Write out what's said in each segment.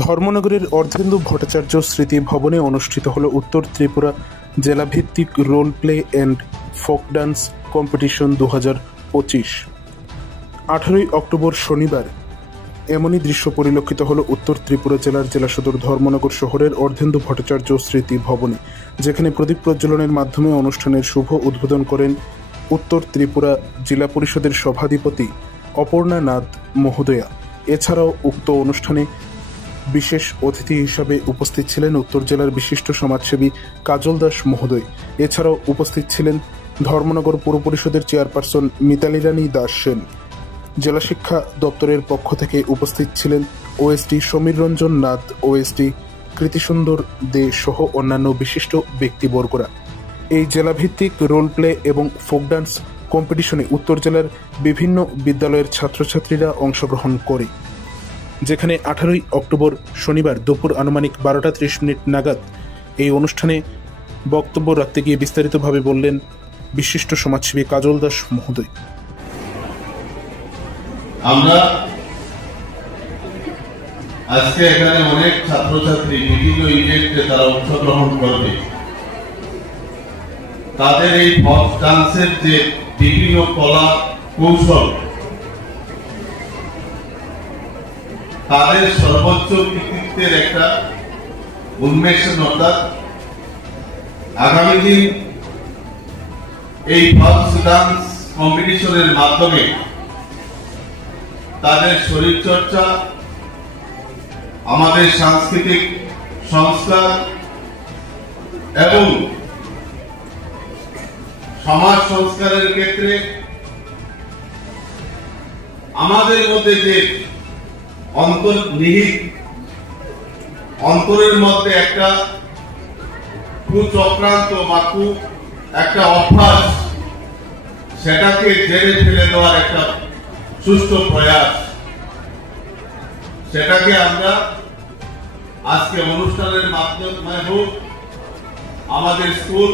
ধর্মনগরের অর্ধেন্দু ভট্টাচার্য স্মৃতি ভবনে অনুষ্ঠিত হল উত্তর ত্রিপুরা জেলাভিত্তিক role play and folk dance competition 2025। 18ই অক্টোবর শনিবার এমনই দৃশ্য পরিলক্ষিত হল উত্তর ত্রিপুরা জেলার জেলা সদর ধর্মনগর শহরের অর্ধেন্দু ভট্টাচার্য স্মৃতি ভবনে, যেখানে প্রদীপ প্রজ্বলনের মাধ্যমে অনুষ্ঠানের শুভ উদ্বোধন করেন উত্তর ত্রিপুরা জেলা পরিষদের সভাধিপতি অপর্ণা নাথ মহোদয়া। এছাড়াও উক্ত অনুষ্ঠানে বিশেষ অতিথি হিসাবে উপস্থিত ছিলেন উত্তর জেলার বিশিষ্ট সমাজসেবী কাজল দাস মহোদয়। এছাড়াও উপস্থিত ছিলেন ধর্মনগর পৌর পরিষদের চেয়ারপারসন মিতালি রানী দাস সেন। জেলা শিক্ষা দপ্তরের পক্ষ থেকে উপস্থিত ছিলেন ওএসডি সমীর রঞ্জন নাথ, ওএসডি কৃতিসুন্দর দে সহ অন্যান্য বিশিষ্ট ব্যক্তিবর্গরা। এই জেলাভিত্তিক রোল প্লে এবং ফোক ডান্স কম্পিটিশনে উত্তর জেলার বিভিন্ন বিদ্যালয়ের ছাত্রছাত্রীরা অংশগ্রহণ করে, যেখানে 18ই অক্টোবর শনিবার দুপুর আনুমানিক 12টা 30 মিনিট নাগাদ এই অনুষ্ঠানে বক্তব্য রাখতে গিয়ে বিস্তারিতভাবে বললেন বিশিষ্ট সমাজসেবী কাজল দাস মহোদয়। আমরা আজকে এখানে অনেক ছাত্রছাত্রী বিভিন্ন ইভেন্টে তারা অংশগ্রহণ করবে। তাদের এই ফোক ডান্সের যে বিভিন্ন কলা কৌশল, তাদের সর্বোচ্চ কৃতিত্বের একটা উন্মেষণ, অর্থাৎ আগামী দিন এই ফোক ডান্স কম্পিটিশনের মাধ্যমে তাদের শরীরচর্চা, আমাদের সাংস্কৃতিক সংস্কার এবং সমাজ সংস্কারের ক্ষেত্রে আমাদের মধ্যে যে অন্তর্নিহিত অন্তরের মধ্যে একটা কুচক্রান্ত বা একটা অভ্যাস, সেটাকে জেনে ফেলে দেওয়ার একটা সুষ্ঠু প্রয়াস, সেটাকে আমরা আজকে অনুষ্ঠানের মাধ্যমে হোক, আমাদের স্কুল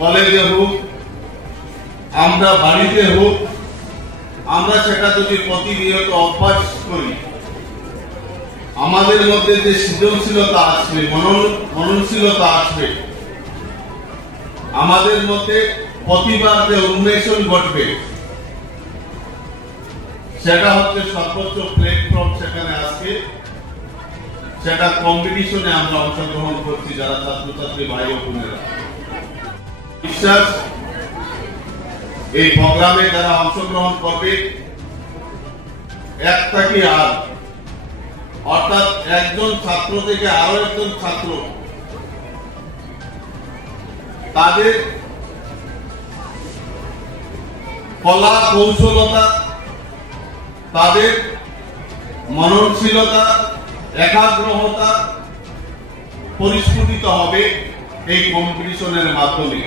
কলেজে হোক, আমরা বাড়িতে হোক, আমরা সেটা যদি প্রতিনিয়ত অভ্যাস করি, আমাদের মধ্যে যে সৃজনশীলতা আসবে, মননশীলতা আসবে, আমাদের মধ্যে প্রতিভার যে উন্মেষণ ঘটবে, সেটা হচ্ছে সর্বোচ্চ প্ল্যাটফর্ম। সেখানে আজকে সেটা কম্পিটিশনে আমরা অংশগ্রহণ করছি, যারা ছাত্রছাত্রী ভাই ও বোনেরা। বিশ্বাস এই প্রোগ্রামে যারা অংশগ্রহণ করবে, এক থাকি আর, অর্থাৎ একজন ছাত্র থেকে আরো একজন ছাত্র, তাদের কলা কৌশলতা, তাদের মননশীলতা, একাগ্রতা পরিস্ফুটিত হবে এই কম্পিটিশনের মাধ্যমে।